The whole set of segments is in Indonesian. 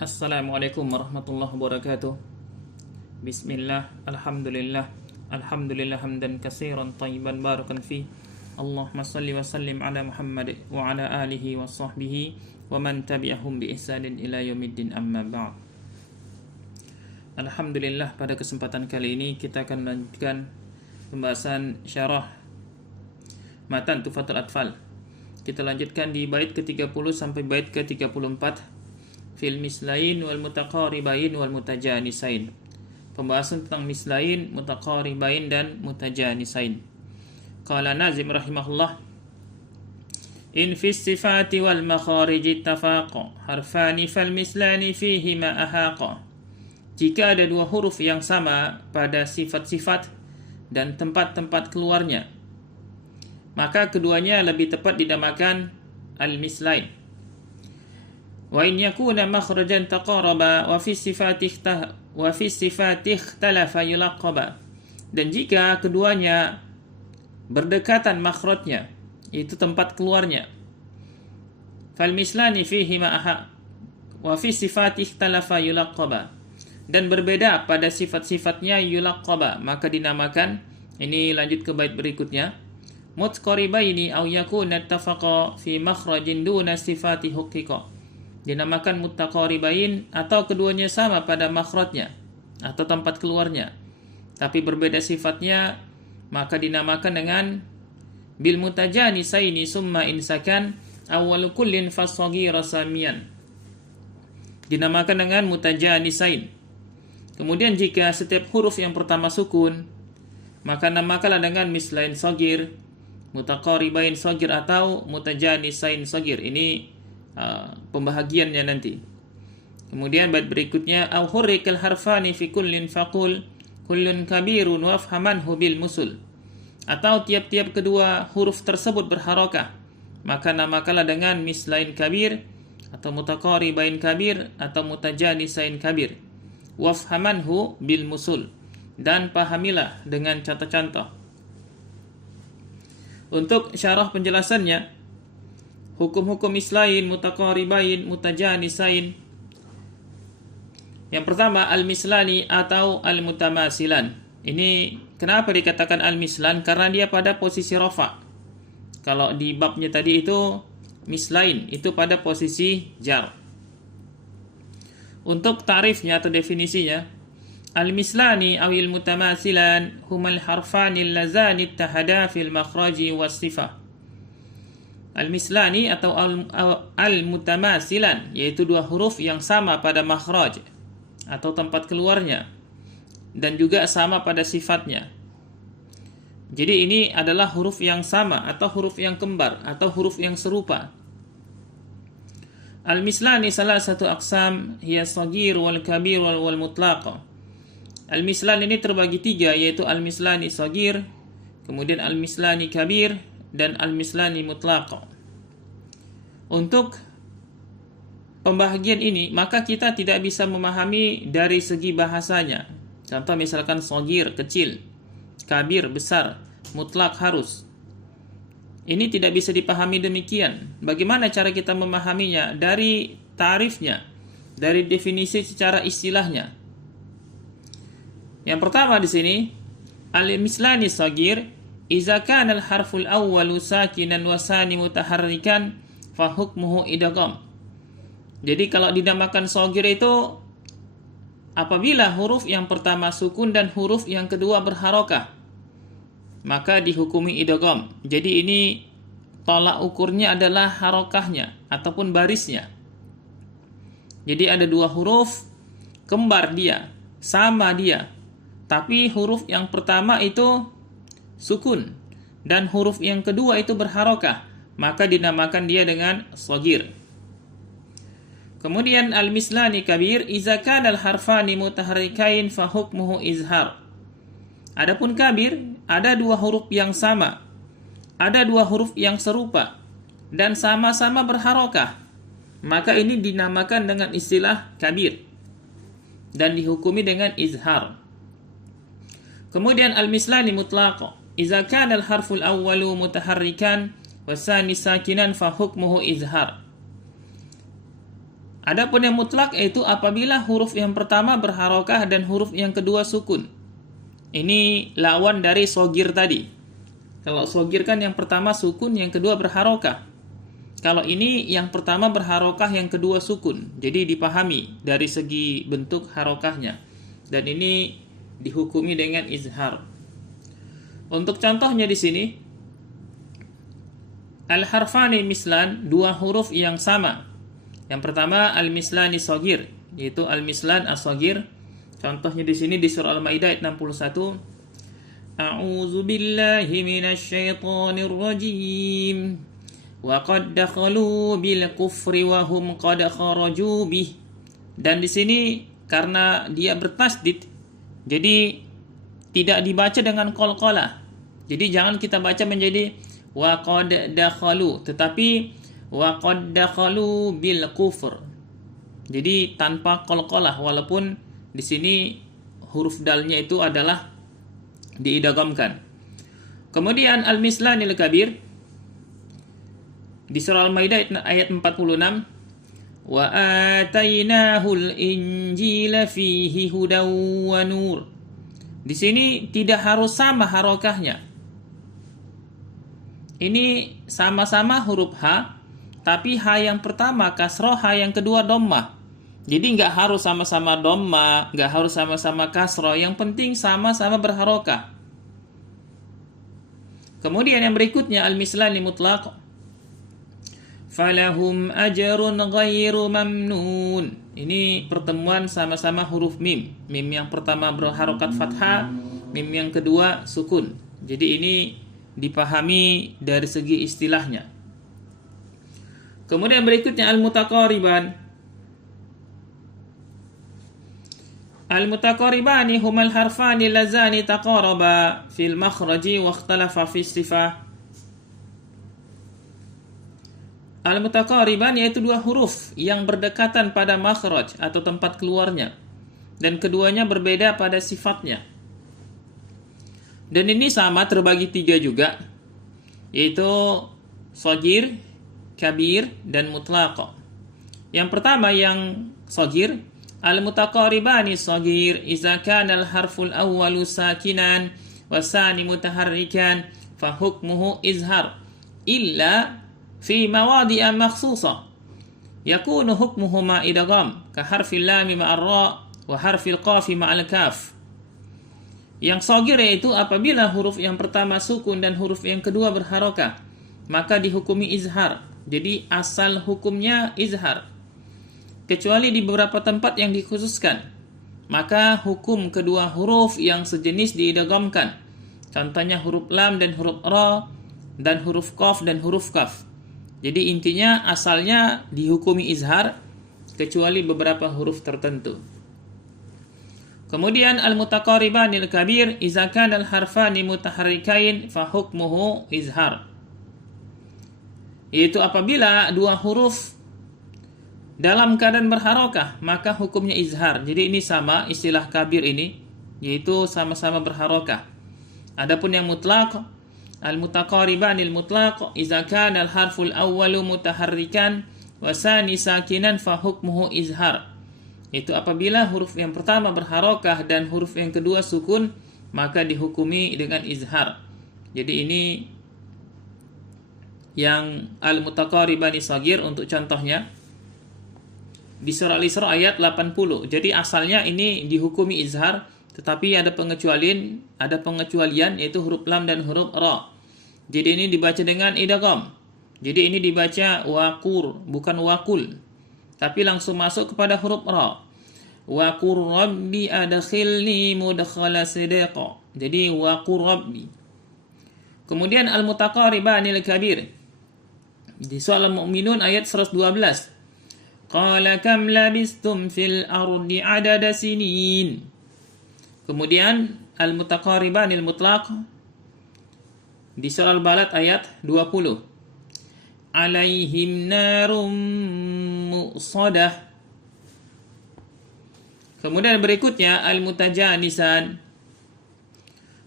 Assalamualaikum warahmatullahi wabarakatuh. Bismillah, alhamdulillah, alhamdulillah hamdan katsiran tayyiban barakan fi. Allahumma salli wa sallim ala Muhammad wa ala alihi wa sahbihi wa man tabi'ahum bi ihsanin ila yaumiddin, amma ba'd. Alhamdulillah, pada kesempatan kali ini kita akan melanjutkan pembahasan syarah matan Tuhfatul Atfal. Kita lanjutkan di bait ke-30 sampai bait ke-34. Fil mislain wal mutaqaribain wal mutajanisain. Pembahasan tentang mislain, mutaqaribain dan mutajanisain. Qala Nazim rahimahullah, in fi sifati wal makharij ittafaqa harfani fal mislani fihi ma ahaqa. Jika ada dua huruf yang sama pada sifat-sifat dan tempat-tempat keluarnya, maka keduanya lebih tepat dinamakan al-mislain. Wa in yakuna makhrajan taqaraba wa fi sifati ikhtalafa yulaqaba. Dan jika keduanya berdekatan makhrajnya, itu tempat keluarnya, fal mislani fihi ma'aha wa fi sifati ikhtalafa yulaqaba, dan berbeda pada sifat-sifatnya yulaqaba, maka dinamakan, ini lanjut ke bait berikutnya, mutqaribaini aw yakuna ittafaqa fi makhrajin duna sifati huqiqa. Dinamakan muttaqaribain atau keduanya sama pada makhrajnya atau tempat keluarnya, tapi berbeda sifatnya, maka dinamakan dengan bil mutajanisaini summa insakan awwalu kullin fasaghira samian. Dinamakan dengan mutajanisain. Kemudian jika setiap huruf yang pertama sukun, maka namakanlah dengan mislain shagir, mutaqaribain shagir atau mutajanisain shagir. Ini pembahagiannya nanti. Kemudian bait berikutnya, au hurrikal harfani fi kullin faqul kullun kabirun wafhamanhu bil musul. Atau tiap-tiap kedua huruf tersebut berharakah, maka namakanlah dengan mislain kabir atau mutaqaribain kabir atau mutajanisain kabir. Wafhamanhu bil musul, dan pahamilah dengan contoh-contoh. Untuk syarah penjelasannya, hukum-hukum mislain, mutaqaribain, mutajanisain. Yang pertama, al-mislani atau al-mutamasilan. Ini kenapa dikatakan al-mislan? Karena dia pada posisi rafa. Kalau di babnya tadi itu mislain, itu pada posisi jar. Untuk tarifnya atau definisinya, al-mislani awil mutamasilan humal harfanil lazani tahada fil makhraji was sifah. Al-mislani atau al-mutamasilan, yaitu dua huruf yang sama pada makhraj atau tempat keluarnya, dan juga sama pada sifatnya. Jadi ini adalah huruf yang sama atau huruf yang kembar atau huruf yang serupa. Al-mislani salah satu aqsam, hiya shagir wal kabir wal mutlaq. Al-mislan ini terbagi tiga, yaitu al-mislani shagir, kemudian al-mislani kabir, dan al-mislani mutlaq. Untuk pembahagian ini, maka kita tidak bisa memahami dari segi bahasanya. Contoh misalkan shagir kecil, kabir besar, mutlak harus. Ini tidak bisa dipahami demikian. Bagaimana cara kita memahaminya? Dari tarifnya, dari definisi secara istilahnya. Yang pertama di sini, al-mislani shagir iza kana al-harful awwalu sakinan wa sani mutaharrikan fa hukmuhu idgham. Jadi kalau dinamakan shagir itu apabila huruf yang pertama sukun dan huruf yang kedua berharokah, maka dihukumi idgham. Jadi ini tolak ukurnya adalah harokahnya ataupun barisnya. Jadi ada dua huruf kembar dia, sama dia, tapi huruf yang pertama itu sukun dan huruf yang kedua itu berharokah, maka dinamakan dia dengan shagir. Kemudian al-mislani kabir iza kana al-harfani mutaharrikain fa hukmuhu izhar. Adapun kabir, ada dua huruf yang sama, ada dua huruf yang serupa dan sama-sama berharokah, maka ini dinamakan dengan istilah kabir dan dihukumi dengan izhar. Kemudian al-mislani mutlaq iza kana al-harful awwalu mutaharrikan wa tsani sakinan fa hukmuhu izhar. Adapun yang mutlak yaitu apabila huruf yang pertama berharokah dan huruf yang kedua sukun. Ini lawan dari sogir tadi. Kalau sogir kan yang pertama sukun, yang kedua berharokah. Kalau ini yang pertama berharokah, yang kedua sukun. Jadi dipahami dari segi bentuk harokahnya. Dan ini dihukumi dengan izhar. Untuk contohnya di sini, al-harfani mislan, dua huruf yang sama. Yang pertama al-mislani sogir, yaitu al-mislan as-sogir. Contohnya di sini di surah Al-Maidah ayat 61. A'udzu billahi minasy syaithanir rajim. Wa qad dakhalu bil kufri wa hum qad kharaju bih. Dan di sini karena dia bertasdid, jadi tidak dibaca dengan qalqalah. Jadi jangan kita baca menjadi wa qad dakhalu, tetapi wa qad dakhalu bil kufr. Jadi tanpa qalqalah, walaupun di sini huruf dalnya itu adalah diidghamkan. Kemudian al-mislanil kabir di surah Al-Maidah ayat 46, wa atainahul injila fihi hudaw wa nur. Di sini tidak harus sama harokahnya. Ini sama-sama huruf H, tapi H yang pertama kasroh, H yang kedua dhammah. Jadi nggak harus sama-sama dhammah, nggak harus sama-sama kasroh. Yang penting sama-sama berharokah. Kemudian yang berikutnya al-mislani mutlaq. Falahum ajrun ghairu mamnun. Ini pertemuan sama-sama huruf mim. Mim yang pertama berharokat fathah, mim yang kedua sukun. Jadi ini dipahami dari segi istilahnya. Kemudian berikutnya al-mutaqariban. Al-mutaqaribani humal harfani lazani taqaraba fil makhraji wa ikhtalafa fi sifah. Al-mutaqariban yaitu dua huruf yang berdekatan pada makhraj atau tempat keluarnya, dan keduanya berbeda pada sifatnya. Dan ini sama terbagi tiga juga, yaitu shagir, kabir, dan mutlaq. Yang pertama yang shagir, al-mutaqaribani shagir idza kana al-harful awwalu sakinan wa tsani mutaharrikan fa hukmuhu izhar illa fi mawadi'a makhsusah yakunu hukmuhuma idgham ka harfil lam ma'ar ra wa harfil qaf ma'al kaf. Yang shagir yaitu apabila huruf yang pertama sukun dan huruf yang kedua berharokah, maka dihukumi izhar. Jadi asal hukumnya izhar, kecuali di beberapa tempat yang dikhususkan, maka hukum kedua huruf yang sejenis diidghamkan. Contohnya huruf lam dan huruf ra, dan huruf qaf dan huruf kaf. Jadi intinya asalnya dihukumi izhar kecuali beberapa huruf tertentu. Kemudian al-mutaqaribanil kabir idza kana al-harfani mutaharrikain fa hukmuhu izhar. Yaitu apabila dua huruf dalam keadaan berharokah, maka hukumnya izhar. Jadi ini sama istilah kabir ini, yaitu sama-sama berharokah. Adapun yang mutlaq, al-mutaqaribanil mutlaq idza kana al-harful awwalu mutaharrikan wa tsani sakinan fa hukmuhu izhar. Itu apabila huruf yang pertama berharokah dan huruf yang kedua sukun, maka dihukumi dengan izhar. Jadi ini yang al-mutaqaribani shagir untuk contohnya di surah Al-Isra ayat 80. Jadi asalnya ini dihukumi izhar, tetapi ada pengecualian yaitu huruf lam dan huruf ra. Jadi ini dibaca dengan idgham. Jadi ini dibaca waqur, bukan waqul, tapi langsung masuk kepada huruf ra. Waqur rabbi adkhilni mudkhala sidqa. Jadi waqur rabbi. Kemudian al-mutaqaribanil kabir di surah Al-Mu'minun ayat 112. Qala kam labistum fil ardi adada sinin. Kemudian al-mutaqaribanil mutlaq di surah Al-Balad ayat 20. Alaihim narum muqsadah. Kemudian berikutnya al-mutajanisan.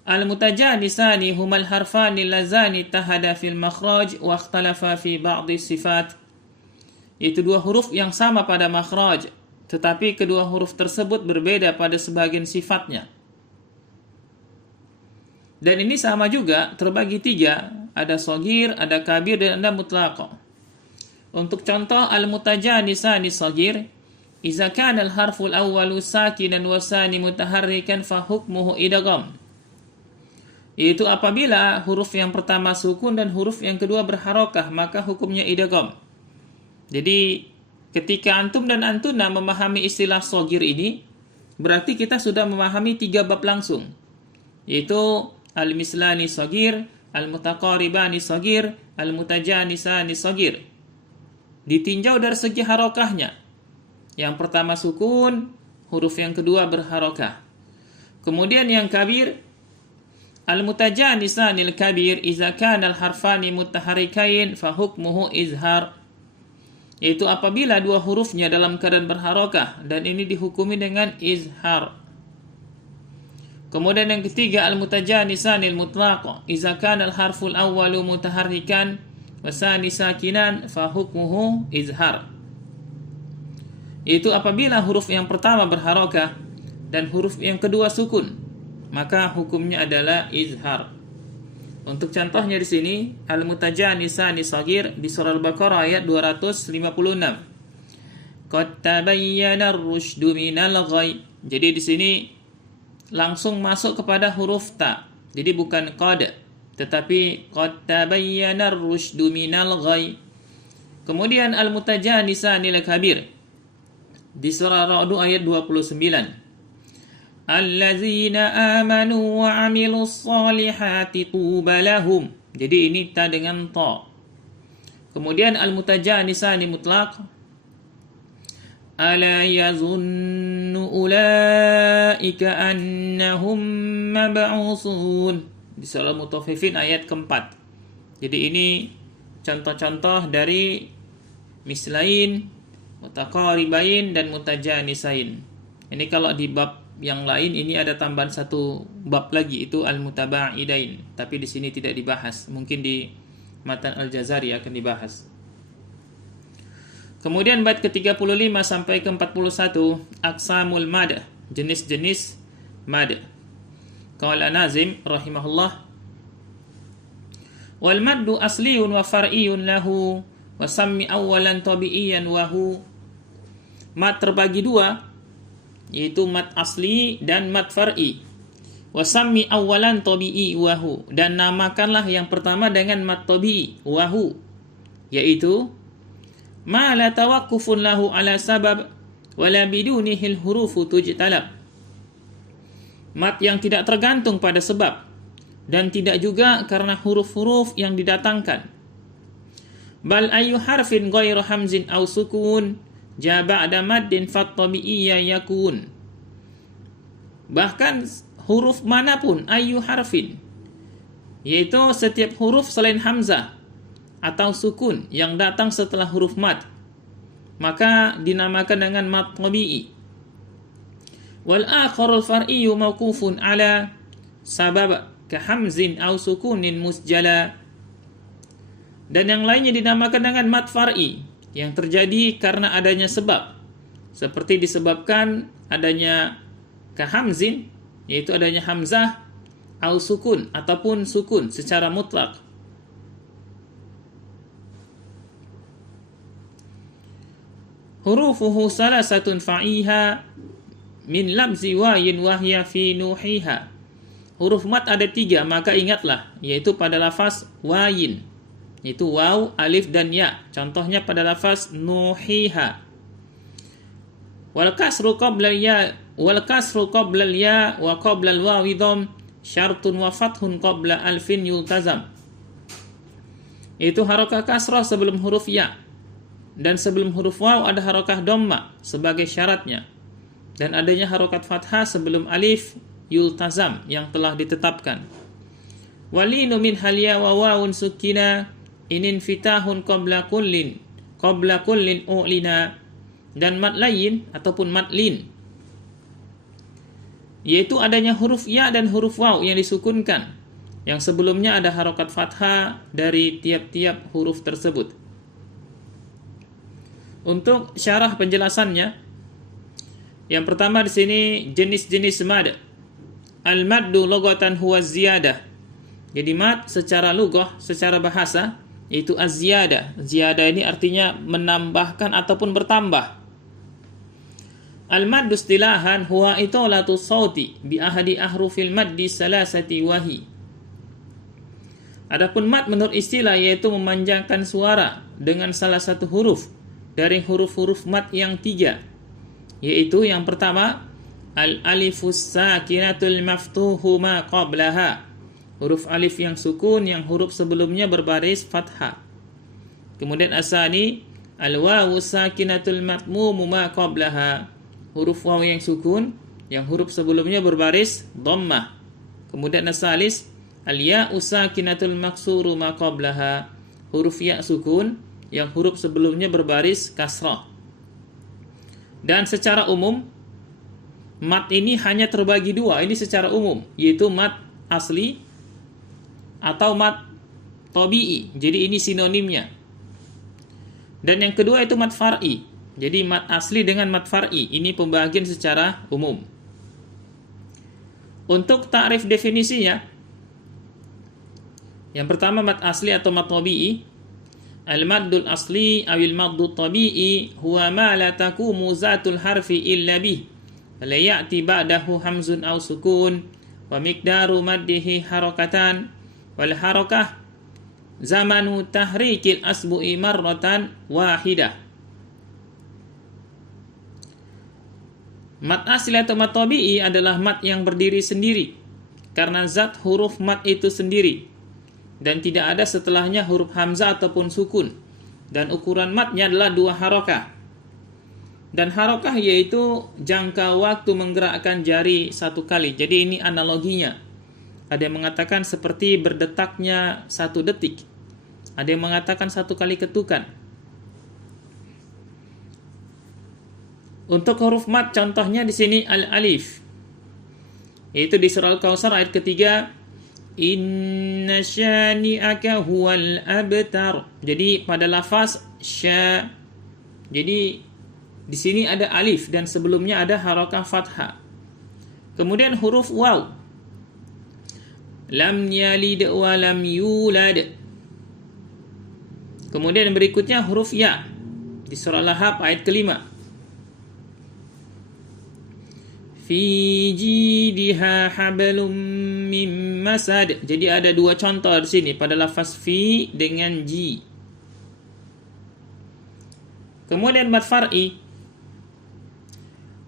Al-mutajanisani humal harfani lazani tahada fil makhraj wa ikhtalafa fi ba'd sifat. Itu dua huruf yang sama pada makhraj, tetapi kedua huruf tersebut berbeda pada sebagian sifatnya. Dan ini sama juga terbagi tiga, ada shagir, ada kabir, dan ada mutlaq. Untuk contoh al-mutajanisani shagir, iza kana al-harful awwalu sakinan wa tsani mutaharrikan fa hukmuhu idgham. Yaitu apabila huruf yang pertama sukun dan huruf yang kedua berharokah, maka hukumnya idgham. Jadi ketika antum dan antuna memahami istilah shagir ini, berarti kita sudah memahami tiga bab langsung, yaitu al-mislani shagir, al-mutaqaribani shagir, al-mutajanisani shagir. Ditinjau dari segi harokahnya. Yang pertama sukun, huruf yang kedua berharokah. Kemudian yang kabir, al-mutajanisanil kabir iza kana al-harfani mutaharrikain fa hukmuhu izhar. Yaitu apabila dua hurufnya dalam keadaan berharokah, dan ini dihukumi dengan izhar. Kemudian yang ketiga al-mutajanisanil mutlaq iza kana al-harful awwalu mutaharrikan wa tsani sakinan fa hukmuhu izhar. Itu apabila huruf yang pertama berharokah dan huruf yang kedua sukun, maka hukumnya adalah izhar. Untuk contohnya di sini al-mutajanisani shagir di surah Al-Baqarah ayat 256. Qad tabayyana ar-rusydu minal ghayy. Jadi di sini langsung masuk kepada huruf ta. Jadi bukan qad, tetapi qad tabayyana ar-rusydu minal ghayy. Kemudian al-mutajanisani al-kabir di surah Ra'd ayat 29. Allazina amanu wa amilus salihati tuba lahum. Jadi ini ta dengan ta. Kemudian al-mutajanisani mutlaq. Ala yazunnu ulaika annahum mab'usun. Di surah Mutaffifin ayat keempat. Jadi ini contoh-contoh dari mislain, mutaqaribain, dan mutajanisain. Ini kalau di bab yang lain ini ada tambahan satu bab lagi, itu al-mutabaidain, tapi di sini tidak dibahas. Mungkin di Matan Al-Jazari akan dibahas. Kemudian bait ke-35 sampai ke-41 aqsamul mad, jenis-jenis mad. Qala Nazim rahimahullah, wal maddu asliyun wa far'iyun lahu wa sammi awwalan tabi'iyan wa hu. Mad terbagi dua, yaitu mad asli dan mad far'i. Wasammi awalan tabi'i wahu, dan namakanlah yang pertama dengan mad tabi'i wahu, yaitu ma la tawaqqufun lahu ala sabab wala bidunihi al-hurufu tujtalab. Mad yang tidak tergantung pada sebab dan tidak juga karena huruf-huruf yang didatangkan. Bal ayu harfin ghairu hamzin aw sukun ja ba'da maddin fat tabi'iyya yakun. Bahkan huruf manapun, ayu harfin, yaitu setiap huruf selain hamzah atau sukun yang datang setelah huruf mad, maka dinamakan dengan mad tabi'i. Wal akharul far'iyyu mawqufun ala sabab ka hamzin aw sukunin musjala. Dan yang lainnya dinamakan dengan mad far'i, yang terjadi karena adanya sebab, seperti disebabkan adanya kahamzin, yaitu adanya hamzah, au sukun, ataupun sukun secara mutlak. Hurufuhu salasatun fa'iha min lamzi wayin wahya fi nuhiha. Huruf mad ada tiga, maka ingatlah, yaitu pada lafaz wayin, yaitu waw, alif, dan ya. Contohnya pada lafaz nuhiha. Wal kasru qabla ya wa qabla al-wawi dham syartun wa fathun qabla alfin yultazam. Itu harakah kasrah sebelum huruf ya, dan sebelum huruf waw ada harakah dhamma sebagai syaratnya, dan adanya harokat fathah sebelum alif yultazam yang telah ditetapkan. Walinu min halya wa wawun sukina inin fitahun qabla kullin u'lina. Dan mad lain ataupun mad lin, yaitu adanya huruf ya dan huruf waw yang disukunkan, yang sebelumnya ada harokat fathah dari tiap-tiap huruf tersebut. Untuk syarah penjelasannya, yang pertama di sini jenis-jenis mad. Al-maddu lughatan huwa ziyadah. Jadi mad secara lughah, secara bahasa yaitu az-ziyadah. Ziyadah ini artinya menambahkan ataupun bertambah. Al-maddu istilahan huwa itolatu sauti bi ahadi ahrufil maddi salasati wahi. Adapun mad menurut istilah yaitu memanjangkan suara dengan salah satu huruf dari huruf-huruf mad yang 3, yaitu yang pertama al-alifus sakinatul maftuhu ma qablaha. Huruf alif yang sukun yang huruf sebelumnya berbaris fathah. Kemudian asani al-wawu sakinatul matmumu ma qablaha. Huruf waw yang sukun yang huruf sebelumnya berbaris dhammah. Kemudian asalis al-ya'u sakinatul maksuru ma qablaha. Huruf ya sukun yang huruf sebelumnya berbaris kasrah. Dan secara umum mad ini hanya terbagi dua, ini secara umum, yaitu mad asli atau mad tabi'i. Jadi ini sinonimnya. Dan yang kedua itu mad far'i. Jadi mad asli dengan mad far'i, ini pembagian secara umum. Untuk ta'rif definisinya, yang pertama mad asli atau mad tabi'i. Al-maddul asli awil maddul tabi'i huwa ma la takumu zatul harfi illa bih la ya'ti ba'dahu hamzun aw sukun wa miqdaru maddihi harakatan wal harakah zamanu tahrikil asbu'i marratan wahidah. Mad asli atau mad tabi'i adalah mad yang berdiri sendiri karena zat huruf mad itu sendiri dan tidak ada setelahnya huruf hamzah ataupun sukun, dan ukuran madnya adalah 2 harakah. Dan harakah yaitu jangka waktu menggerakkan jari 1 kali. Jadi ini analoginya. Ada yang mengatakan seperti berdetaknya 1 detik. Ada yang mengatakan 1 kali ketukan. Untuk huruf mad contohnya di sini al-alif. Yaitu di surah Al-Kautsar ayat ketiga, inna syani'aka huwal abtar. Jadi pada lafaz sya, jadi di sini ada alif dan sebelumnya ada harakah fathah. Kemudian huruf waw, lam yalid wa lam yulad. Kemudian berikutnya huruf ya di surah Lahab ayat kelima, fi jidha hablum mim masad. Jadi ada 2 contoh di sini pada lafaz fi dengan ji. Kemudian mad far'i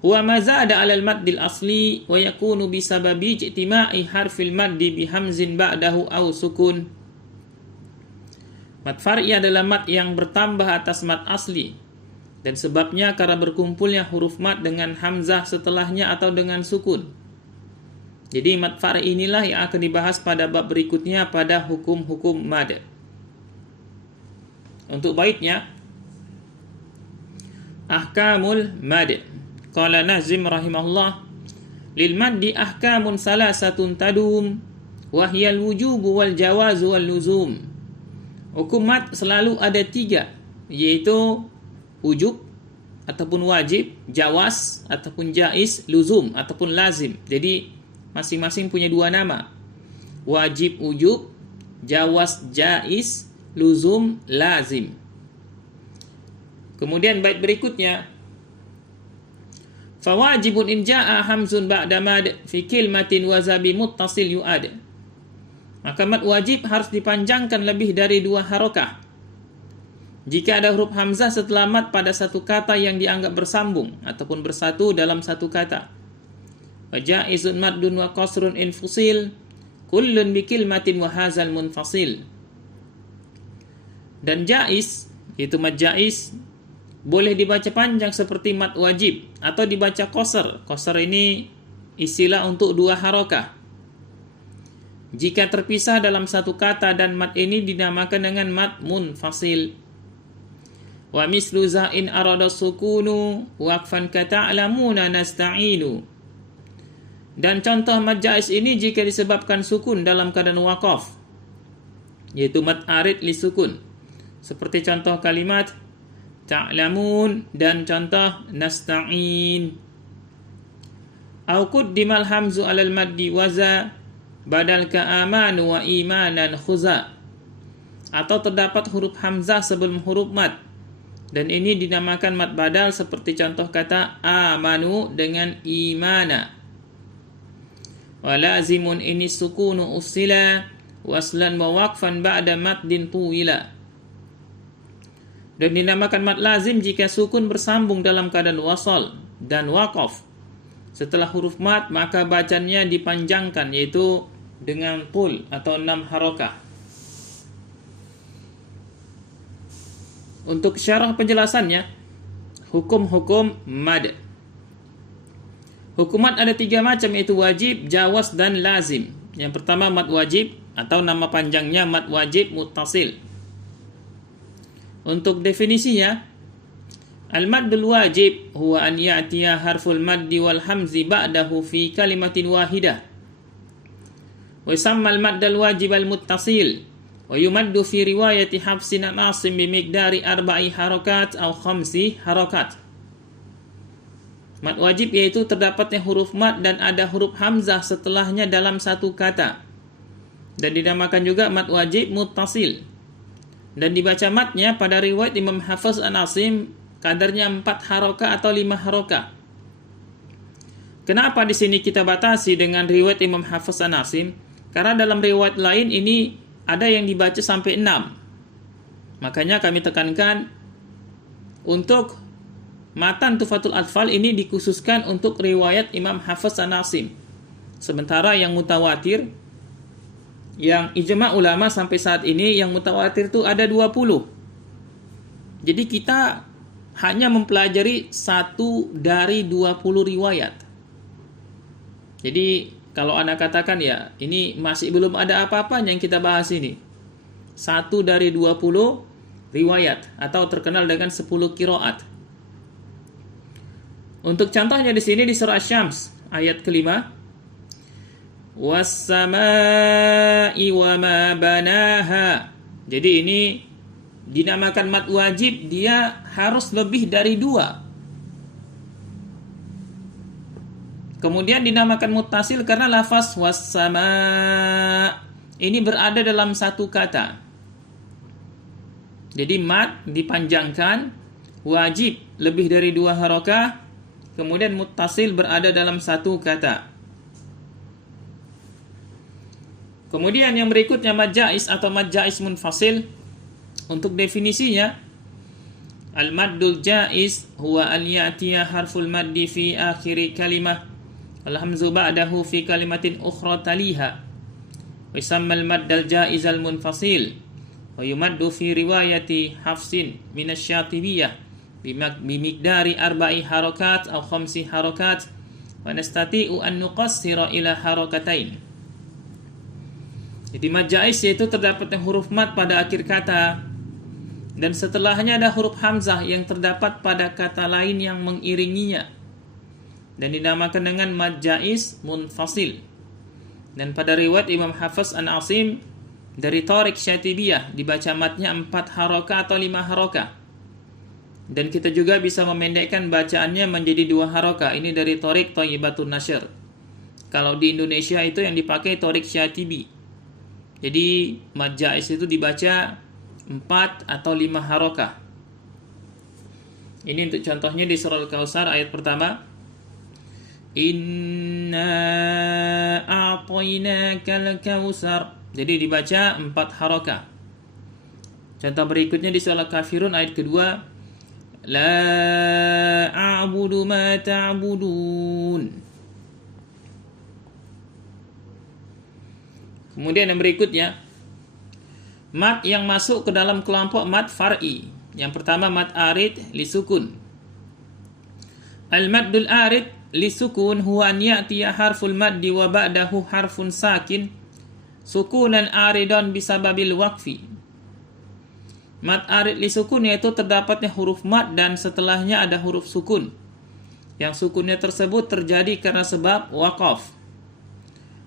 huwa ma zada 'ala al-maddil asli wa yakunu bi sababi ijtima'i harfil maddi bi hamzin ba'dahu aw sukun. Mad far'i adalah mad yang bertambah atas mad asli, dan sebabnya karena berkumpulnya huruf mad dengan hamzah setelahnya atau dengan sukun. Jadi mad far'i inilah yang akan dibahas pada bab berikutnya pada hukum-hukum mad. Untuk baitnya, ahkamul mad. Qala Nazim rahimahullah, lil maddi ahkamun salasatun tadum wa hiya al-wujubu wal jawazu wal luzum. Hukum mad selalu ada 3, yaitu wujub ataupun wajib, jawaz ataupun jaiz, luzum ataupun lazim. Jadi masing-masing punya 2 nama. Wajib wujub, jawaz jaiz, luzum lazim. Kemudian bait berikutnya, fawajibun in jaa hamzun ba'da mad fi kilmatin wa zabi muttasil yu'ad. Maka mad wajib harus dipanjangkan lebih dari 2 harakah jika ada huruf hamzah setelah mad pada satu kata yang dianggap bersambung ataupun bersatu dalam satu kata. Wa jaizun maddun wa qasrun infusil kullun bi kilmatin wa hazal munfasil. Dan jaiz, yaitu mad jaiz, boleh dibaca panjang seperti mad wajib atau dibaca qasr. Qasr ini istilah untuk 2 harakah jika terpisah dalam satu kata, dan mad ini dinamakan dengan mad munfasil. Wa mislu za'in arada sukunu waqfan ka ta'lamuna nasta'inu. Dan contoh mad jaiz ini jika disebabkan sukun dalam keadaan waqaf, yaitu mad arid li sukun. Seperti contoh kalimat ta'lamun, dan contoh nasta'in. Au quddimal hamzu alal maddi waza badal ka amanu wa imanan khuza. Atau terdapat huruf hamzah sebelum huruf mad, dan ini dinamakan mad badal seperti contoh kata amanu dengan imana. Wa lazimun ini sukunu usila waslan wa waqfan ba'da maddin tuwila. Dan dinamakan mad lazim jika sukun bersambung dalam keadaan wasal dan waqaf. Setelah huruf mad maka bacanya dipanjangkan, yaitu dengan tul atau 6 harokah. Untuk syarah penjelasannya, hukum-hukum mad. Hukum mad ada 3 macam, yaitu wajib, jawaz, dan lazim. Yang pertama mad wajib, atau nama panjangnya mad wajib muttasil. Untuk definisinya, al-maddul wajib huwa an ya'tiya harful maddi wal hamzi ba'dahu fi kalimatin wahidah. Wa yusamma al-maddal wajib al-muttasil wa yumaddu fi riwayati Hafsin an Asim bi miqdari 4 harakat atau 5 harakat. Mad wajib yaitu terdapatnya huruf mad dan ada huruf hamzah setelahnya dalam satu kata. Dan dinamakan juga mad wajib muttasil. Dan dibaca madnya pada riwayat Imam Hafiz an Asim kadarnya 4 haroka atau 5 haroka. Kenapa di sini kita batasi dengan riwayat Imam Hafiz an Asim? Karena dalam riwayat lain ini ada yang dibaca sampai 6. Makanya kami tekankan untuk matan Tuhfatul Atfal ini dikhususkan untuk riwayat Imam Hafiz an Asim. Sementara yang mutawatir, yang ijma ulama sampai saat ini yang mutawatir itu ada 20. Jadi kita hanya mempelajari 1 dari 20 riwayat. Jadi kalau Anda katakan ya ini masih belum ada apa-apanya yang kita bahas ini. 1 dari 20 riwayat atau terkenal dengan 10 qiraat. Untuk contohnya di sini di surah Asy-Syams ayat kelima. Was-samaa'i wa ma banaha. Jadi ini dinamakan mad wajib, dia harus lebih dari 2. Kemudian dinamakan muttasil karena lafaz was-sama' ini berada dalam satu kata. Jadi mad dipanjangkan, wajib lebih dari 2 harakah, kemudian muttasil berada dalam satu kata. Kemudian yang berikutnya mad jaiz atau mad jaiz munfasil. Untuk definisinya, al-maddul jaiz huwa an ya'tiya harful maddi fi akhiri kalimah wal hamzu ba'dahu fi kalimatin ukhra taliha. Wa yusamma al-maddal jaiz al-munfasil wa yumaddu fi riwayati Hafsin min asy-Syatibiyah bi miqdari 4 harakat atau 5 harakat wa nastati'u an nuqassira ila harakatain. Jadi mad jaiz yaitu terdapatnya huruf mad pada akhir kata dan setelahnya ada huruf hamzah yang terdapat pada kata lain yang mengiringinya, dan dinamakan dengan mad jaiz munfasil. Dan pada riwayat Imam Hafiz an Asim dari Thariq Syatibiyah dibaca madnya 4 harakah atau 5 harakah. Dan kita juga bisa memendekkan bacaannya menjadi 2 harakah. Ini dari Thariq Thayyibatun Nashr. Kalau di Indonesia itu yang dipakai Thariq Syatibi. Jadi mad jaiz itu dibaca 4 atau 5 harakah. Ini untuk contohnya di surah Al-Kautsar ayat pertama. Inna a'tainakal kautsar. Jadi dibaca 4 harakah. Contoh berikutnya di surah Al-Kafirun ayat kedua. La a'budu ma ta'budun. Kemudian yang berikutnya, mad yang masuk ke dalam kelompok mad far'i. Yang pertama mad arid li sukun. Al-maddul arid li sukun huwa an ya'tiya harful maddi wa ba'dahu harfun sakin sukunan aridan bisababil waqfi. Mad arid li sukun yaitu terdapatnya huruf mad dan setelahnya ada huruf sukun. Yang sukunnya tersebut terjadi karena sebab waqaf.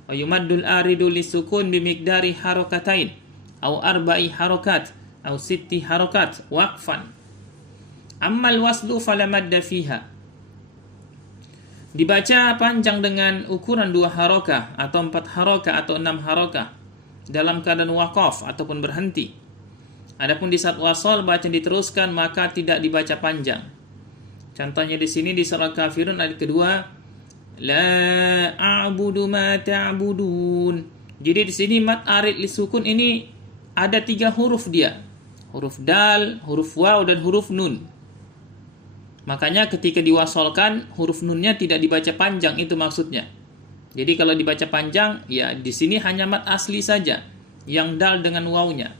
Wa yumaddul aridu li sukun bi miqdari harakatain au 4 harakat au 6 harakat waqfan. Ammal waslu fala madda fiha. Dibaca panjang dengan ukuran 2 harokah atau 4 harokah atau 6 harokah dalam keadaan waqaf ataupun berhenti. Adapun di saat wasal bacaan diteruskan maka tidak dibaca panjang. Contohnya di sini di surah Kafirun ayat kedua, la a'budu ma ta'budun. Jadi di sini mad arid li sukun ini ada 3 huruf dia. Huruf dal, huruf waw dan huruf nun. Makanya ketika diwasolkan huruf nunnya tidak dibaca panjang, itu maksudnya. Jadi kalau dibaca panjang ya di sini hanya mad asli saja yang dal dengan wawnya.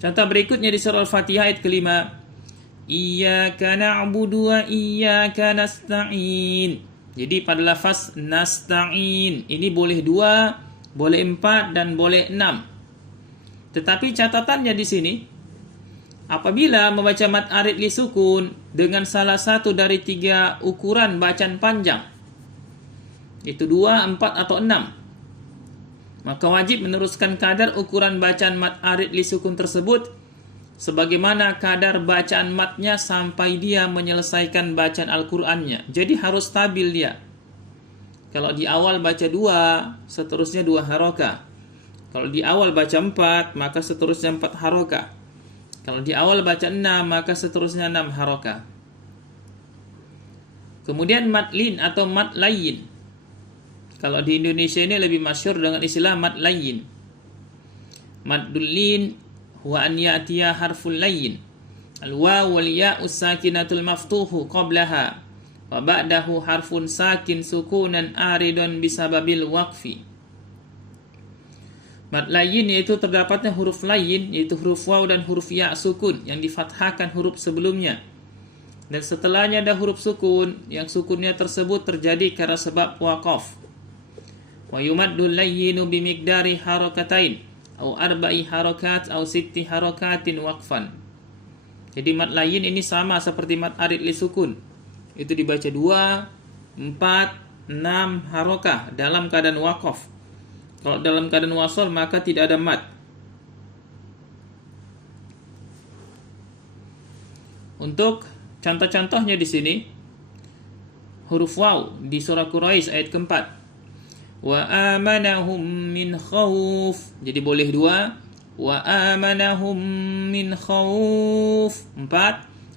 Contoh berikutnya di surah Al-Fatihah ayat kelima, iyyaka na'budu wa iyyaka nasta'in. Jadi pada lafaz nasta'in ini boleh 2, boleh 4 dan boleh 6. Tetapi catatannya di sini, apabila membaca mad arid li sukun dengan salah satu dari 3 ukuran bacaan panjang, itu 2, 4 atau 6, maka wajib meneruskan kadar ukuran bacaan mad arid li sukun tersebut sebagaimana kadar bacaan matnya sampai dia menyelesaikan bacaan Al-Qur'annya. Jadi harus stabil dia. Kalau di awal baca 2, seterusnya 2 harokah. Kalau di awal baca 4, maka seterusnya 4 harokah. Kalau di awal baca 6, maka seterusnya 6 harokah. Kemudian mad lin atau mad layin. Kalau di Indonesia ini lebih masyhur dengan istilah mad layin. Maddul lin huwa an ya'tiya harful layin. Al-waw wal ya'u sakinatul maftuhu qablaha wa ba'dahu harfun sakin sukunan aridun bisababil waqfi. Mad layin yaitu terdapatnya huruf layin, yaitu huruf waw dan huruf ya sukun yang difathahkan huruf sebelumnya. Dan setelahnya ada huruf sukun yang sukunnya tersebut terjadi karena sebab waqaf. Wa yumaddul layyinu bimiqdari harakatain atau 4 harakat atau 6 harakatin waqfan. Jadi mad layin ini sama seperti mad arid li sukun. Itu dibaca 2, 4, 6 harakah dalam keadaan waqaf. Kalau dalam keadaan wasal maka tidak ada mad. Untuk contoh-contohnya di sini, huruf waw di surah Quraisy ayat keempat. Wa amanahum min khauf. Jadi boleh 2. Wa amanahum min khauf 4.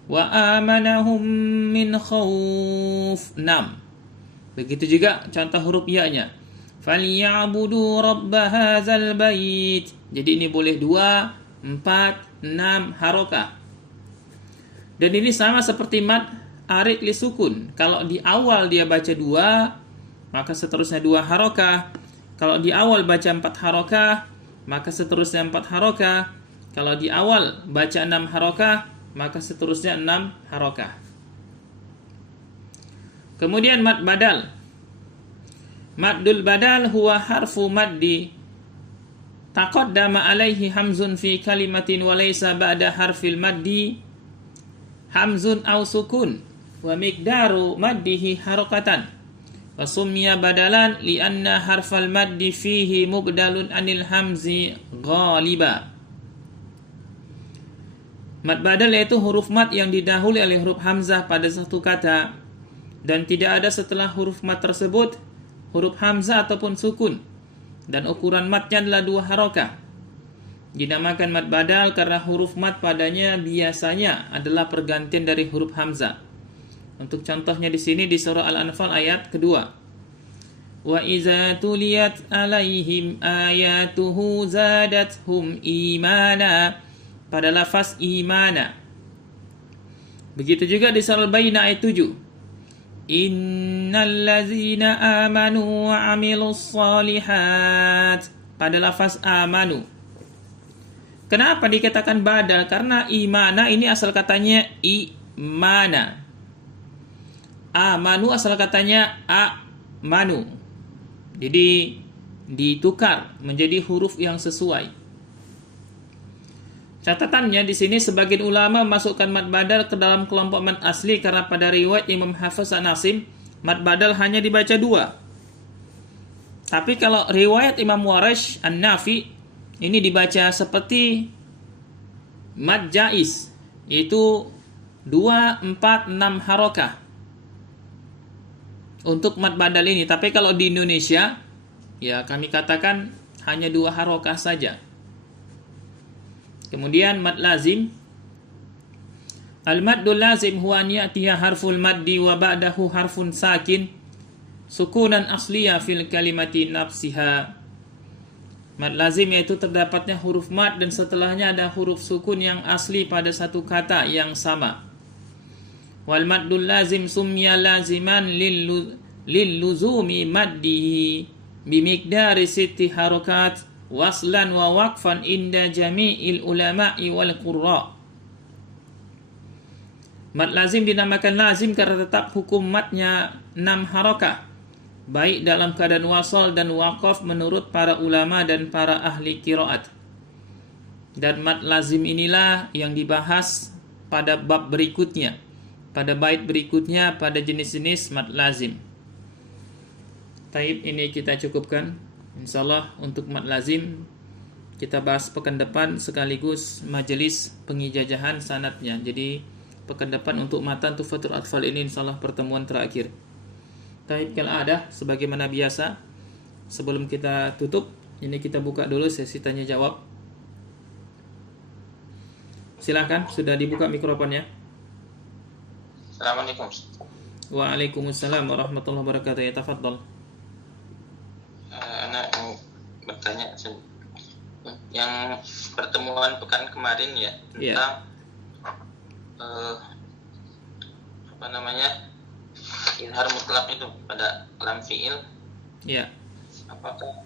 Wa amanahum min khauf 6. Begitu juga contoh huruf ya-nya. Falyabudu rabb hadzal bait. Jadi ini boleh 2, 4, 6 harokah. Dan ini sama seperti mad arid li sukun. Kalau di awal dia baca 2, maka seterusnya 2 harokah. Kalau di awal baca 4 harokah, maka seterusnya 4 harokah. Kalau di awal baca 6 harokah, maka seterusnya 6 harokah. Kemudian mad badal. Maddul badal huwa harfu maddi taqaddama alaihi hamzun fi kalimatin wa laysa ba'da harfil maddi hamzun aw sukun wa miqdaru maddihi harakatan wa summiya badalan li anna harfal maddi fihi mubdalun anil hamzi ghaliba. Mad badal yaitu huruf mad yang didahului oleh huruf hamzah pada satu kata dan tidak ada setelah huruf mad tersebut huruf hamzah ataupun sukun, dan ukuran matnya adalah 2 harokah. Dinamakan mad badal karena huruf mad padanya biasanya adalah pergantian dari huruf hamzah. Untuk contohnya di sini di surah Al-Anfal ayat kedua. Wa iza tuliyat alaihim ayatuhu zadathum imana. Pada lafaz imana. Begitu juga di surah Al-Bayyinah ayat 7. Innal ladzina amanu wa amilus solihat. Pada lafaz amanu. Kenapa dikatakan badal? Karena imana ini asal katanya imana. Amanu asal katanya amanu. Jadi ditukar menjadi huruf yang sesuai. Catatannya di sini sebagian ulama masukkan mad badal ke dalam kelompok mad asli karena pada riwayat Imam Hafiz An-Nasim mad badal hanya dibaca 2. Tapi kalau riwayat Imam Warish An-Nafi ini dibaca seperti mad jaiz, yaitu 2, 4, 6 harokah untuk mad badal ini. Tapi kalau di Indonesia, ya kami katakan hanya 2 harokah saja. Kemudian mad lazim. Al-maddul lazim huwa an ya'tiya harful maddi wa ba'dahu harfun sakin sukunan asliya fil kalimati nafsiha. Mad lazim yaitu terdapatnya huruf mad dan setelahnya ada huruf sukun yang asli pada satu kata yang sama. Wal maddul lazim summiya laziman lil luzumi maddihi bimiqdari sitti harakat waslan wa waqfan inda jami'il ulama'i wal qurra. Mad lazim dinamakan lazim karena tetap hukum madnya 6 harakah, baik dalam keadaan wasal dan waqaf menurut para ulama dan para ahli qiraat. Dan mad lazim inilah yang dibahas pada bab berikutnya, pada bait berikutnya, pada jenis-jenis mad lazim. Taib, ini kita cukupkan. Insyaallah untuk mad lazim kita bahas pekan depan sekaligus majelis pengijazahan sanadnya. Jadi pekan depan untuk matan Tuhfatul Atfal ini insyaallah pertemuan terakhir. Taib, kalau ada sebagaimana biasa, sebelum kita tutup, ini kita buka dulu sesi tanya jawab. Silahkan, sudah dibuka mikrofonnya. Assalamualaikum. Waalaikumsalam warahmatullahi wabarakatuh. Ya, tafadhol. Anak mau bertanya yang pertemuan pekan kemarin ya tentang apa namanya, izhar mutlak itu pada lam fiil. Ya. Apakah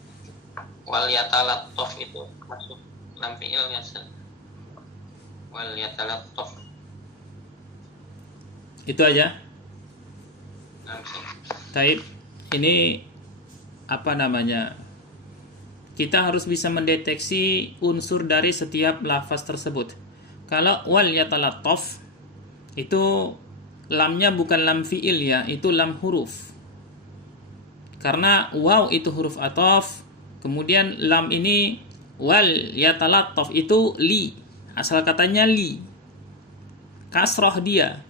wal yatalattaf itu masuk lam fiil ya? Wal yatalattaf. Itu aja. Taib, ini apa namanya? Kita harus bisa mendeteksi unsur dari setiap lafaz tersebut. Kalau wal yatalattaf itu lamnya bukan lam fiil ya, itu lam huruf. Karena waw itu huruf ataf, kemudian lam ini wal yatalattaf itu li. Asal katanya li. Kasroh dia.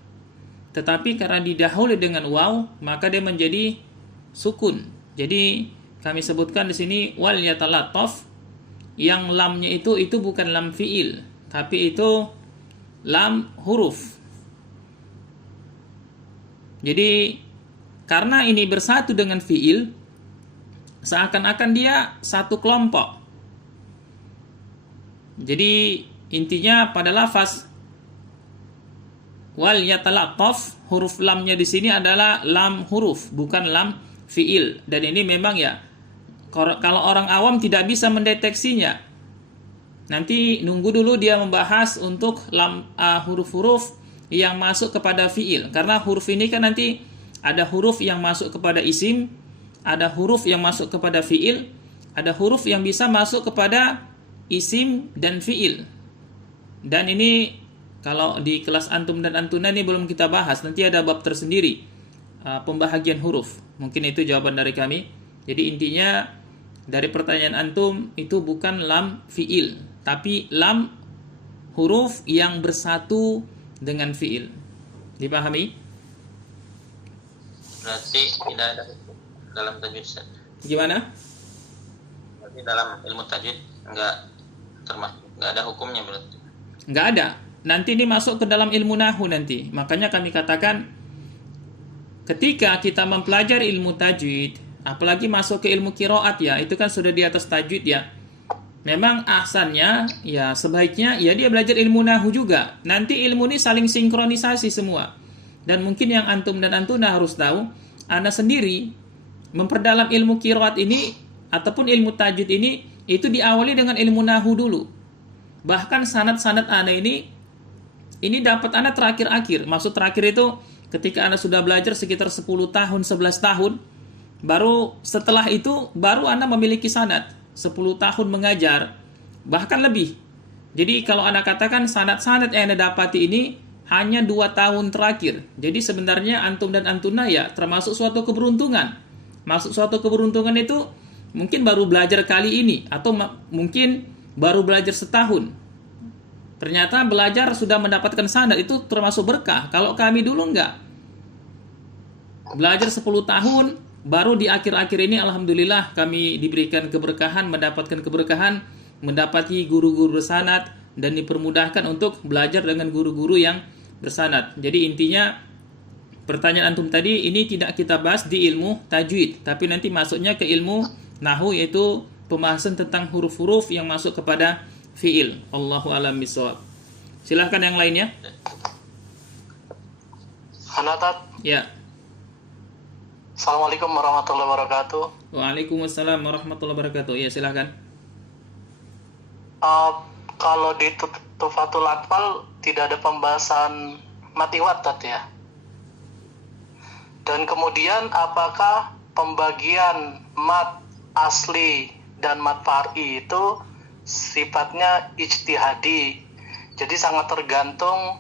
Tetapi karena didahului dengan waw, maka dia menjadi sukun. Jadi kami sebutkan di sini wal yatalattaf, yang lamnya itu bukan lam fiil, tapi itu lam huruf. Jadi karena ini bersatu dengan fiil, seakan-akan dia satu kelompok. Jadi intinya pada lafaz wal yatalattaf, huruf lamnya di sini adalah lam huruf, bukan lam fiil. Dan ini memang ya, kalau orang awam tidak bisa mendeteksinya. Nanti nunggu dulu dia membahas untuk lam huruf-huruf yang masuk kepada fiil. Karena huruf ini kan nanti ada huruf yang masuk kepada isim, ada huruf yang masuk kepada fiil, ada huruf yang bisa masuk kepada isim dan fiil. Dan ini kalau di kelas antum dan antuna ini belum kita bahas, nanti ada bab tersendiri pembahagian huruf. Mungkin itu jawaban dari kami. Jadi intinya dari pertanyaan antum itu bukan lam fiil, tapi lam huruf yang bersatu dengan fiil. Dipahami? Berarti tidak ada dalam tajwid. Gimana? Berarti dalam ilmu tajwid enggak ada hukumnya berarti. Enggak ada. Nanti ini masuk ke dalam ilmu nahu nanti. Makanya kami katakan ketika kita mempelajari ilmu tajwid, apalagi masuk ke ilmu qiraat ya, itu kan sudah di atas tajwid ya. Memang ahsannya ya sebaiknya ya dia belajar ilmu nahu juga. Nanti ilmu ini saling sinkronisasi semua. Dan mungkin yang antum dan antuna harus tahu, ana sendiri memperdalam ilmu qiraat ini ataupun ilmu tajwid ini itu diawali dengan ilmu nahu dulu. Bahkan sanad-sanad ana ini dapat ana terakhir-akhir. Maksud terakhir itu ketika ana sudah belajar sekitar 10 tahun, 11 tahun, baru setelah itu baru ana memiliki sanad. 10 tahun mengajar, bahkan lebih. Jadi kalau anda katakan sanad-sanad yang anda dapati ini hanya 2 tahun terakhir. Jadi sebenarnya antum dan antuna ya termasuk suatu keberuntungan. Maksud suatu keberuntungan itu mungkin baru belajar kali ini, atau mungkin baru belajar setahun. Ternyata belajar sudah mendapatkan sanad, itu termasuk berkah. Kalau kami dulu enggak. Belajar 10 tahun, baru di akhir-akhir ini alhamdulillah kami diberikan keberkahan, mendapatkan keberkahan, mendapati guru-guru bersanad, dan dipermudahkan untuk belajar dengan guru-guru yang bersanad. Jadi intinya, pertanyaan antum tadi ini tidak kita bahas di ilmu tajwid, tapi nanti masuknya ke ilmu nahwu, yaitu pembahasan tentang huruf-huruf yang masuk kepada fiil. Allahu a'lam bishawab. Silahkan yang lainnya. Hanatat. Ya. Assalamualaikum warahmatullahi wabarakatuh. Waalaikumsalam warahmatullahi wabarakatuh. Ya, silahkan. Kalau di Tuhfatul Atfal tidak ada pembahasan mati watat ya. Dan kemudian apakah pembagian mat asli dan mat far'i itu sifatnya ijtihadi? Jadi sangat tergantung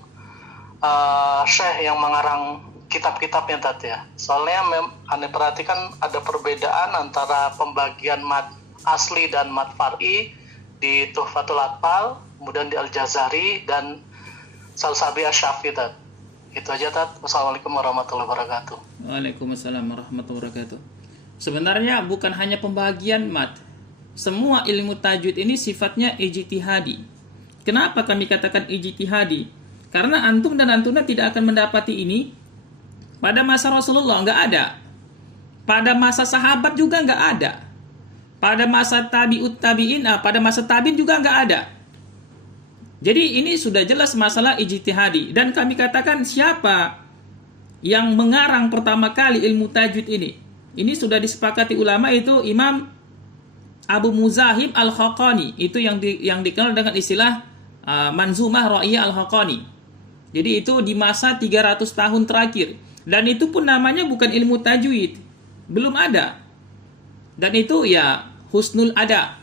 syekh yang mengarang kitab-kitabnya tadi ya. Soalnya Anda perhatikan ada perbedaan antara pembagian mat asli dan mat far'i di Tuhfatul Atfal, kemudian di Al-Jazari dan Salsabi Asy-Syafi'i. Itu aja, Tat. Wassalamualaikum warahmatullahi wabarakatuh. Waalaikumsalam warahmatullahi wabarakatuh. Sebenarnya bukan hanya pembagian mat. Semua ilmu tajwid ini sifatnya ijtihadi. Kenapa kami katakan ijtihadi? Karena antum dan antuna tidak akan mendapati ini pada masa Rasulullah, nggak ada. Pada masa sahabat juga nggak ada. Pada masa tabi'ut tabi'in, pada masa tabi'in juga nggak ada. Jadi ini sudah jelas masalah ijtihadi. Dan kami katakan siapa yang mengarang pertama kali ilmu tajwid ini? Ini sudah disepakati ulama, itu Imam Abu Muzahim Al-Haqqani. Itu yang dikenal dengan istilah Manzumah Ra'iyah Al-Haqqani. Jadi itu di masa 300 tahun terakhir. Dan itu pun namanya bukan ilmu tajwid. Belum ada. Dan itu ya husnul ada.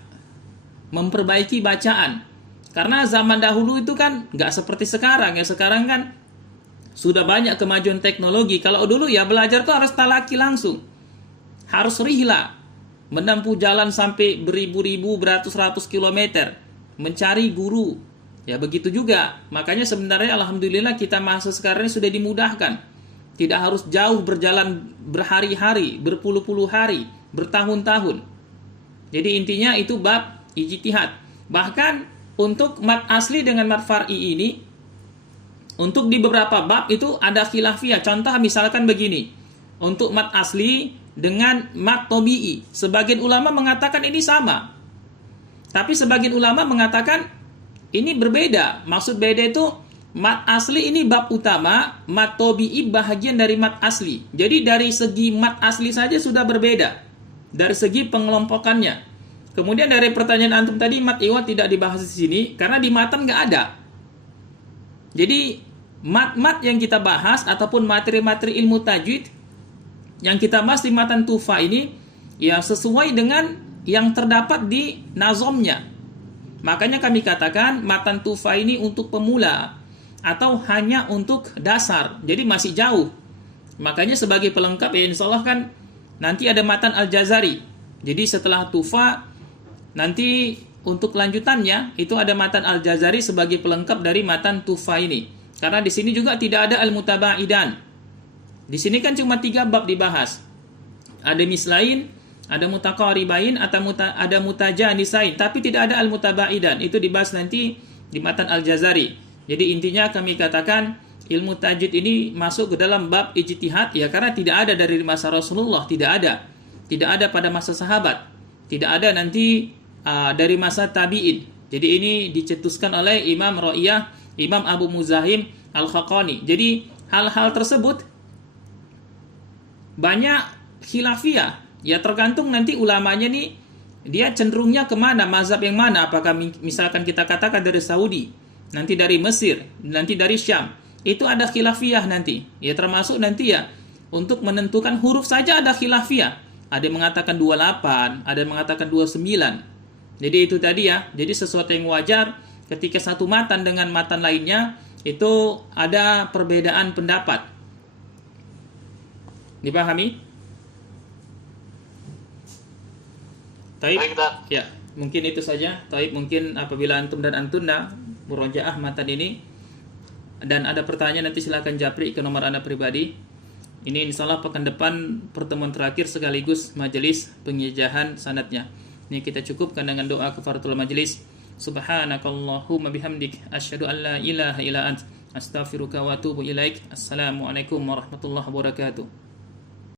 Memperbaiki bacaan. Karena zaman dahulu itu kan nggak seperti sekarang. Ya sekarang kan sudah banyak kemajuan teknologi. Kalau dulu ya belajar tuh harus talaki langsung. Harus rihla. Menempuh jalan sampai beribu-ribu, beratus-ratus kilometer. Mencari guru. Ya begitu juga. Makanya sebenarnya alhamdulillah kita masa sekarang ini sudah dimudahkan. Tidak harus jauh berjalan berhari-hari, berpuluh-puluh hari, bertahun-tahun. Jadi intinya itu bab ijtihad. Bahkan untuk mat asli dengan mat far'i ini, untuk di beberapa bab itu ada khilafiyah. Contoh misalkan begini. Untuk mat asli dengan mat tobi'i. Sebagian ulama mengatakan ini sama. Tapi sebagian ulama mengatakan ini berbeda. Maksud beda itu mat asli ini bab utama, mat tobi'i bahagian dari mat asli. Jadi dari segi mat asli saja sudah berbeda. Dari segi pengelompokannya. Kemudian dari pertanyaan antum tadi, mat iwad tidak dibahas di sini karena di matan nggak ada. Jadi mat-mat yang kita bahas ataupun materi-materi ilmu tajwid yang kita bahas di matan Tuhfa ini ya sesuai dengan yang terdapat di nazomnya. Makanya kami katakan matan Tuhfa ini untuk pemula atau hanya untuk dasar. Jadi masih jauh. Makanya sebagai pelengkap ya insya Allah kan nanti ada matan Al-Jazari. Jadi setelah Tuhfa nanti untuk lanjutannya itu ada matan Al-Jazari sebagai pelengkap dari matan Tuhfa ini. Karena di sini juga tidak ada al-mutaba'idan. Di sini kan cuma 3 bab dibahas. Ada mislain, ada mutaqaribain, atau ada mutajanisain, tapi tidak ada al-mutaba'idan. Itu dibahas nanti di matan Al-Jazari. Jadi intinya kami katakan ilmu tajwid ini masuk ke dalam bab ijtihad ya karena tidak ada dari masa Rasulullah, tidak ada. Tidak ada pada masa sahabat. Tidak ada nanti dari masa tabi'in. Jadi ini dicetuskan oleh Imam Ra'iyah, Imam Abu Muzahim Al-Haqqani. Jadi hal-hal tersebut banyak khilafiyah. Ya tergantung nanti ulamanya nih dia cenderungnya kemana, mazhab yang mana. Apakah misalkan kita katakan dari Saudi, nanti dari Mesir, nanti dari Syam. Itu ada khilafiyah nanti. Ya termasuk nanti ya untuk menentukan huruf saja ada khilafiyah. Ada yang mengatakan 28, ada yang mengatakan 29. Jadi itu tadi ya. Jadi sesuatu yang wajar ketika satu matan dengan matan lainnya itu ada perbedaan pendapat. Dipahami? Taib? Ya, mungkin itu saja. Taib, mungkin apabila antum dan antuna murojaah matan ini. Dan ada pertanyaan nanti silakan japri ke nomor Anda pribadi. Ini insyaallah pekan depan pertemuan terakhir sekaligus majelis pengijahan sanadnya. Ini kita cukupkan dengan doa kafaratul majelis. Subhanakallahumma bihamdik asyhadu an la ilaha illa ant astaghfiruka wa atubu ilaik. Assalamualaikum warahmatullahi wabarakatuh.